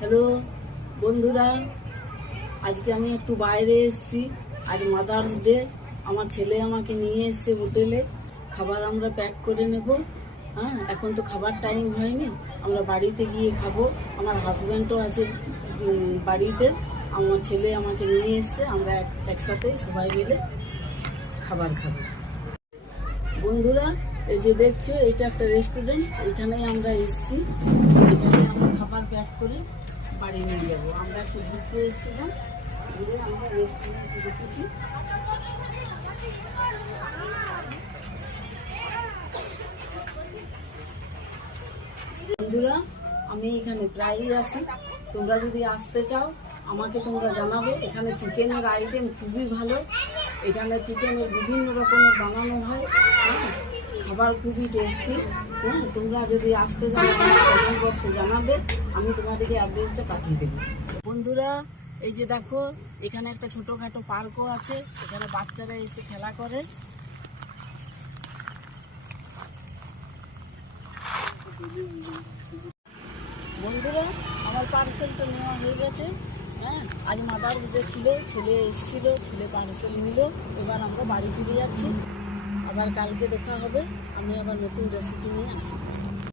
Hello বন্ধুরা, আজকে আমি একটু বাইরে এসেছি। আজ মাদার্স ডে। আমার ছেলে আমাকে নিয়ে এসেছে হোটেলে। খাবার আমরা প্যাক করে নেব। হ্যাঁ, এখন তো খাবার টাইম হয়নি, আমরা বাড়িতে গিয়ে খাবো। আমার হাজব্যান্ডও আছে বাড়িতে। আমার ছেলে আমাকে নিয়ে এসেছে, আমরা একসাথে সবাই মিলে খাবার খাবো। বন্ধুরা, এই যে দেখছো, এটা একটা রেস্টুরেন্ট। এখানেই আমরা এসেছি। এখানে আমরা খাবার প্যাক করে বাড়ি নিয়ে যাবো। আমরা একটু ঘুরতে এসেছিলাম, ঘুরে আমরা রেস্টুরেন্টে ঢুকেছি। বন্ধুরা, আমি এখানে প্রায়ই আসি। তোমরা যদি আসতে চাও আমাকে তোমরা জানাবে। এখানে চিকেনের আইটেম খুবই ভালো। এখানে চিকেনের বিভিন্ন রকমের বানানো হয়। হ্যাঁ, খাবার খুবই টেস্টি। হ্যাঁ, তোমরা যদি আসতে চাও কমেন্ট বক্সে জানাবে, আমি তোমাদেরকে অ্যাড্রেসটা পাঠিয়ে দেবো। বন্ধুরা, এই যে দেখো, এখানে একটা ছোটোখাটো পার্কও আছে। এখানে বাচ্চারা এসে খেলা করে। বন্ধুরা, আমার পার্সেলটা নেওয়া হয়ে গেছে। হ্যাঁ, আজ মাদার্স ডে ছিল, ছেলে এসেছিল, ছেলে পার্সেল নিল। এবার আমরা বাড়ি ফিরে যাচ্ছি। আবার কালকে দেখা হবে। আমি আবার নতুন রেসিপি নিয়ে আসি।